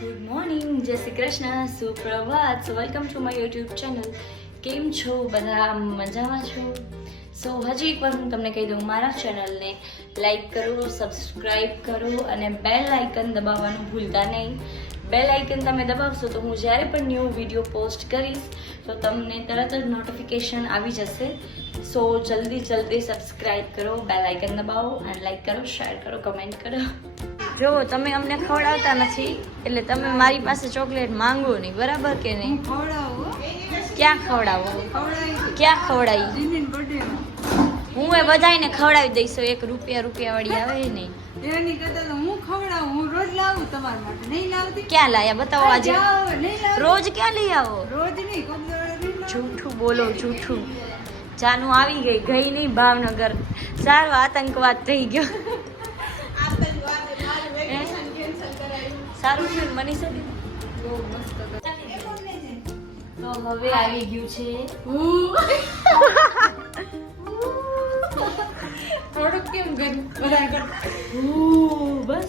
Good morning Jai Shri Krishna, સુપ્રભાત. Welcome to my YouTube channel કેમ છો? બધા મજામાં છો? સો હજી એકવાર હું તમને કહી દઉં, મારા ચેનલને લાઈક કરો સબસ્ક્રાઈબ કરો અને બેલ આઇકન દબાવવાનું ભૂલતા નહીં. બેલ આઇકન તમે દબાવશો તો હું જ્યારે પણ ન્યૂ વીડિયો પોસ્ટ કરીશ, તો તમને તરત જ નોટિફિકેશન આવી જશે. સો જલ્દી જલ્દી સબસ્ક્રાઈબ કરો બેલ આઇકન દબાવો અને લાઈક કરો શેર કરો કમેન્ટ કરો. જો તમે અમને ખવડાવતા નથી એટલે તમે મારી પાસે ચોકલેટ માંગો નહીં બરાબર કે નહીં? ક્યાં ખવડાવો? ક્યાં ખવડાવી? હું એ બધાને ખવડાવી દઈશ એક રૂપિયા રૂપિયા વાળી આવે નહીં. એની કરતા તો હું ખવડાવું હું રોજ લાવું તમારા માટે. નહીં લાવતી? ક્યાં લાયા? બતાવો આજે. રોજ ક્યાં લઈ આવો? રોજ નહીં. જૂઠું બોલો જૂઠું. જાનું આવી ગઈ ગઈ નહીં ભાવનગર. સારો આતંકવાદ થઈ ગયો હે? સારું છે ને? મનીષા બેન? તો. હવે આવી ગયું છે. થોડુંક કેમ બધા કરતા. બસ.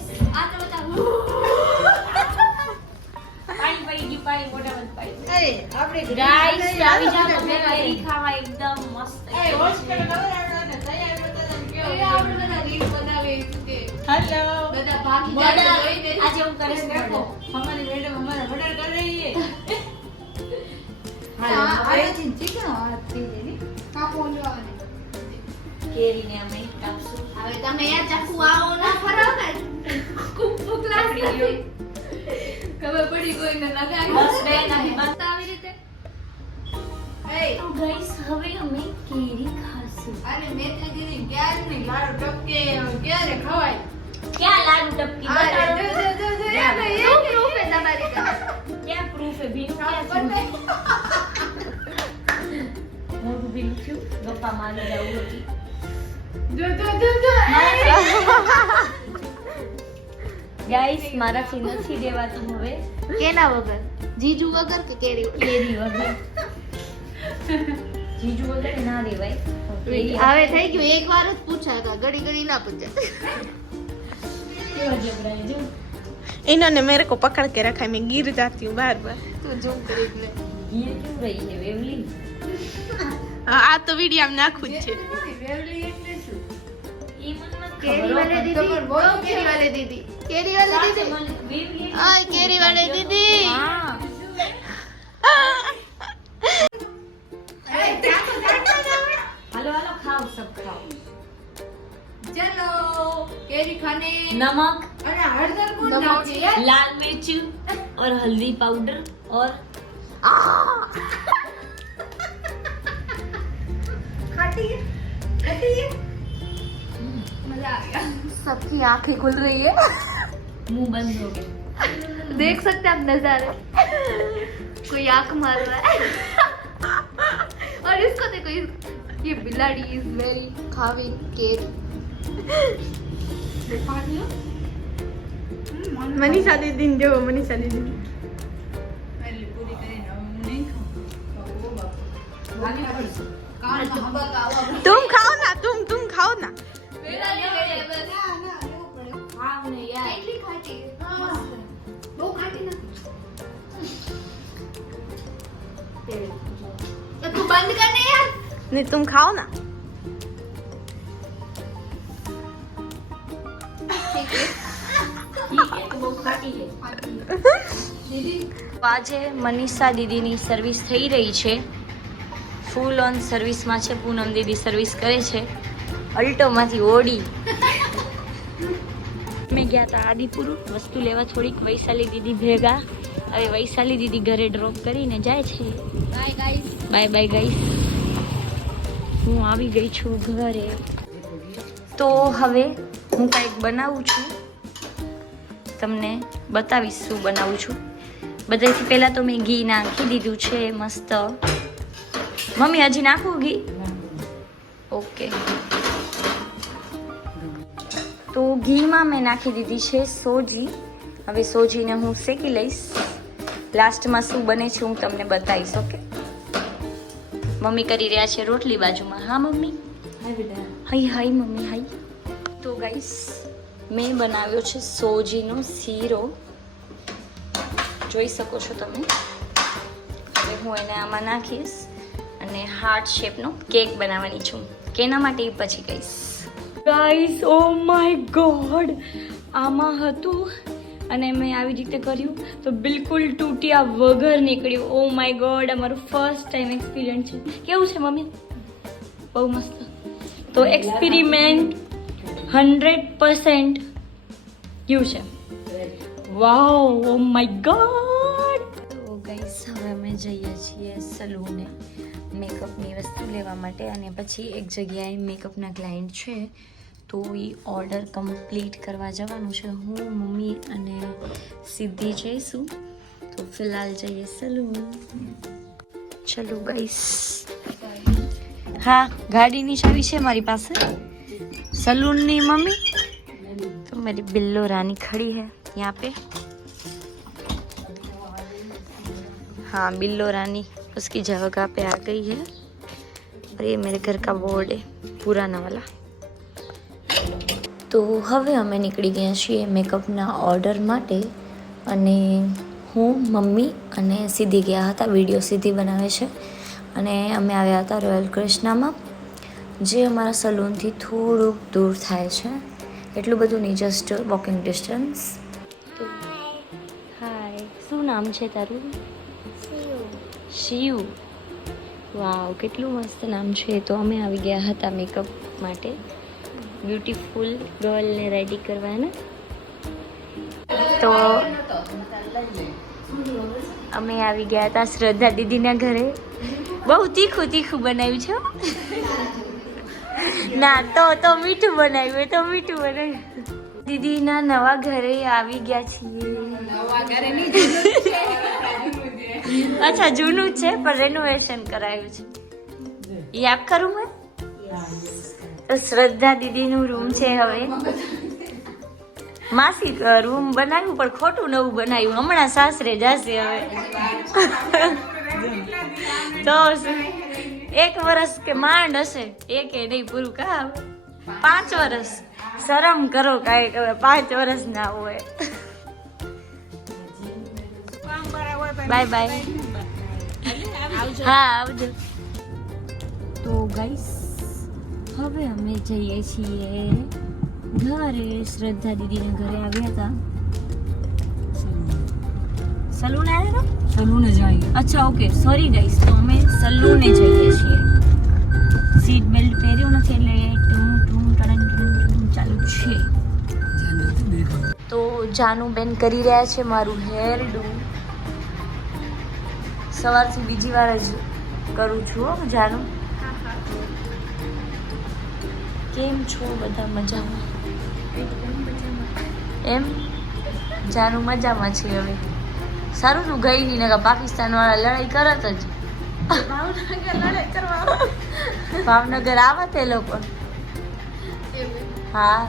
પાણી પડી ગયું પાણી મોઢામાં પાણી. આપણે ગાઈસ આવી જાઓ તમે. કેરી ખાવા એકદમ મસ્ત એ, હોસ્ટેલ તૈયાર કેવું હેલો બધા આજે હું કરીશ देखो order. हमारी मैडम हमारा ऑर्डर कर रही है હાલો, હવે चिकन आती है नी કેરીને અમે કાપશું ખબર પડી કોઈને બસ બેન અમે બસ લગાવી તો ગાઈસ હવે અમે કેરી ખાશું અરે મેત્રી દીદી ક્યારે નહીં લાડુ ટપકે ક્યારે ખવાય ક્યાં લાડુ ટપકી બતાવો. જો, જો, જો, જો, ક્યાં? એ નહીં, ક્યાં proof હે? ભીનું ક્યાં. થયું? મોઢું ભીનું થયું? ગપ્પા મારી જવું હતી. જો, જો, જો, જો. ગાઈસ મારાથી નથી દેવાતું હવે કેના વગર જીજુ વગર કે કેરી કેરી વગર જીજુ વગર ના દેવાય હવે થઈ ગયું એક વાર જ પૂછાય ઘડી ઘડી ના પૂછાય इन्होंने मेरे को पकड़ के रखा है मैं गिर जाती हूँ बार बार તું ઝૂમ કરી લે ये क्यों रही है वेवली हाँ, આ તો વિડીયો આમ નાખું જ છે વેવલી એટલે શું? ये मन मत કેરી વાલે તમારે દીદી બહુ ઓ કેરી વાલે દીદી કેરી વાલે દીદી वेवली ઓય કેરી વાલે દીદી हाँ हेलो हेलो खाओ सब खाओ ચલો કેરી ખાને नमक અને હળદર કોણ નમક. નાખે યાર? लाल मिर्च और हल्दी पाउडर और ખાટી है? ખાટી है? मजा आ गया सबकी आंखें खुल रही है मुंह बंद हो गया देख सकते हैं आप नजारे कोई आंख मार रहा है और इसको देखो इस, ये बिलाड़ी इज वेरी खावी केरी મનીષા દીદી ને જો મનીષા દીદી એટલે પૂરી કરીને હવે હું નહીં ખાઉં. બાપુ, બાપુ. ભાગી પડશે. કાનમાં હબક આવવા પડે. तुम खाओ ना तुम तुम खाओ ना ના, ના, લેવું પડે. આજે મનીષા દીદીની સર્વિસ થઈ રહી છે. ફૂલ ઓન સર્વિસમાં છે પૂનમ દીદી સર્વિસ કરે છે. અલ્ટોમાંથી ઓડી. મેં ગયા હતા આદિપુર વસ્તુ લેવા થોડીક વૈશાલી દીદી ભેગા. હવે વૈશાલી દીદી ઘરે ડ્રોપ કરીને જાય છે. બાય બાય ગાઈસ હું આવી ગઈ છું ઘરે. તો હવે હું કાંઈક બનાવું છું. તમને બતાવીશ શું બનાવું છું. બધાથી પહેલાં તો મેં ઘી નાખી દીધું છે મસ્ત. મમ્મી હજી નાખવું ઘી? ઓકે. તો ઘીમાં મેં નાખી દીધી છે સોજી. હવે સોજીને હું શેકી લઈશ. લાસ્ટમાં શું બને છે હું તમને બતાવીશ ઓકે? મમ્મી કરી રહ્યા છે રોટલી બાજુમાં. હા મમ્મી? હાય હાય મમ્મી હાય. તો ગાઈસ મેં બનાવ્યો છે સોજીનો શીરો. જોઈ શકો છો તમે. હવે હું એને આમાં નાખીશ અને હાર્ટ શેપનો કેક બનાવવાની છું. કેના માટે એ પછી કહીશ. ગાઈસ ઓ માય ગોડ આમાં હતું અને મેં આવી રીતે કર્યું તો બિલકુલ તૂટ્યા વગર નીકળ્યું. ઓ માય ગોડ અમારું ફર્સ્ટ ટાઈમ એક્સપિરિયન્સ છે. કેવું છે મમ્મી? બહુ મસ્ત. તો એક્સપિરિમેન્ટ હંડ્રેડ પર્સેન્ટ ગયું છે. વાવ ઓ માય ગોડ તો ગાઈસ હવે અમે જઈએ છીએ સલૂને મેકઅપની વસ્તુ લેવા માટે અને પછી એક જગ્યાએ મેકઅપના ક્લાયન્ટ છે તો એ ઓર્ડર કમ્પ્લીટ કરવા જવાનું છે હું મમ્મી અને સિદ્ધિ જઈશું તો ફિલહાલ જઈએ સલૂન ચલો ગાઈસ હા ગાડીની ચાવી છે મારી પાસે सलून मम्मी तो मेरी बिल्लो रानी खड़ी है यहाँ पे हाँ बिल्लो रानी उसकी जगह पे आ गई है और ये मेरे घर का बोर्ड है पुराना वाला તો હવે અમે નીકળી ગયા છીએ મેકઅપના ઓર્ડર માટે અને હું મમ્મી અને સીધી ગયા હતા વિડીયો સીધી બનાવે છે અને અમે આવ્યા હતા રોયલ કૃષ્ણામાં જે અમારા સલૂનથી થોડુંક દૂર થાય છે એટલું બધું નહીં જસ્ટ વોકિંગ ડિસ્ટન્સ હાય શું નામ છે તારું શિવ? વાવ, કેટલું મસ્ત નામ છે તો. અમે આવી ગયા હતા મેકઅપ માટે. બ્યુટીફુલ ગર્લને રેડી કરવાના તો અમે આવી ગયા હતા શ્રદ્ધા દીદીના ઘરે. બહુ તીખું તીખું બનાવ્યું છે ના, તો તો મીઠું બનાવ્યું તો મીઠું બનાવ્યું. દીદીના નવા ઘરે આવી ગયા છીએ. અચ્છા, જૂનું છે, પણ રેનોવેશન કરાયું છે. યાદ કરું મેં શ્રદ્ધા દીદીનું રૂમ છે હવે. માસી રૂમ બનાવ્યું, પણ ખોટું નવું બનાવ્યું. હમણાં સાસરે જશે હવે. તો? એક વર્ષ કે માંડ હશે એક એ નહીં, પૂરું કા પાંચ વર્ષ શરમ કરો કાંઈક હવે, પાંચ વર્ષ ના હોય. બાય બાય હા આવજો. તો ગાઈસ હવે અમે જઈએ છીએ ઘરે. શ્રદ્ધા દીદીના ઘરે આવ્યા હતા. સલૂન આવ્યા હતા? સલૂન જ અચ્છા ઓકે સોરી ગાઈસ તો અમે સલૂને જઈએ છીએ. સીટ બેલ્ટ પહેર્યું નથી એટલે ટૂમ ટૂમ ટણ ટડન ચાલુ છે. તો જાનુબેન કરી રહ્યા છે મારું હેર ડુ. સવારથી બીજી વાર જ કરું છું હો જાણું કેમ છો બધા મજામાં? એમ? જાનુ મજામાં છે હવે. સારું તું ગઈ નહીં નકા પાકિસ્તાન વાળા લડાઈ કરત જ. ભાવનગર આવત એ લોકો. હા.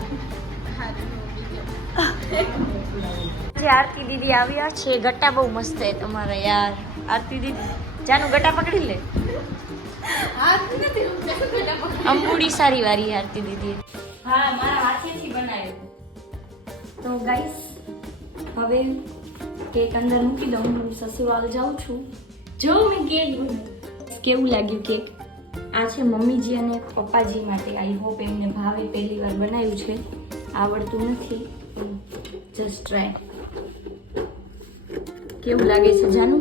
જે આરતી દીદી આવ્યા છે. ગટ્ટા બહુ મસ્ત છે તમારા યાર. આરતી દીદી, જાનું ગટ્ટા પકડી લે. અંબુડી સારી વારી આરતી દીદી. હા, મારા હાથેથી બનાવ્યું. તો ગાઈસ હવે કેક અંદર મૂકી દઉં. હું સસુરાલ જાઉં છું. જો મેં કેક કેવું લાગ્યું કેક આ છે મમ્મીજી અને પપ્પાજી માટે. આઈ હોપ એમને ભાવે પહેલી વાર બનાવ્યું છે. આવડતું નથી. જસ્ટ ટ્રાય કેવું લાગે છે જાનું?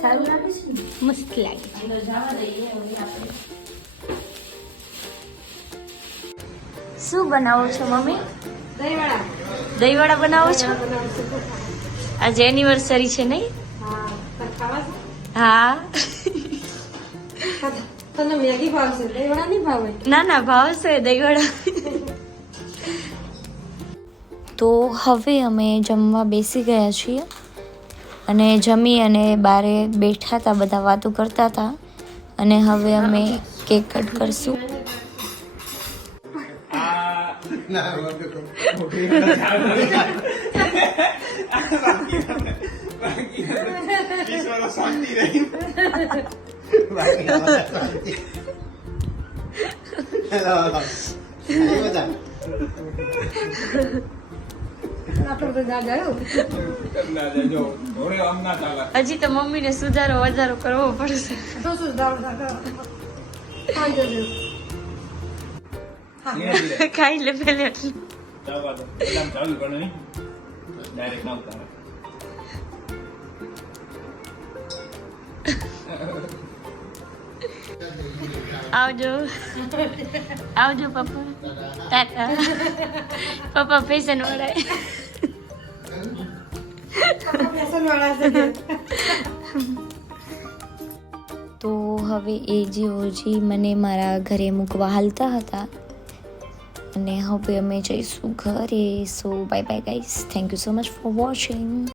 સારું લાગે છે મસ્ત લાગે છે. શું બનાવો છો મમ્મી? દહીંવડા બનાવો છો? આજે એનિવર્સરી છે નહીં? હા તને મેગી ભાવશે દહીંવડા નહીં ભાવે? ના ના ભાવશે દહીંવડા તો હવે અમે જમવા બેસી ગયા છીએ અને જમી અને બારે બેઠા હતા બધા વાતો કરતા હતા અને હવે અમે કેક કટ કરશું. હેલો બધો દાદ આવ્યો ના જજો થોડે આમ ના ચાલે હજી તો મમ્મી ને સુધારો વધારો કરવો પડશે ખાઈ લે પેલે આવજો. આવજો પપ્પા. ટાટા. પપ્પા પૈસા વાળા ફેશન વાળા છે તો હવે એ જે ઓજી મને મારા ઘરે મૂકવા હાલતા હતા અને હવે અમે જઈશું ઘરે. So bye bye guys thank you so much for watching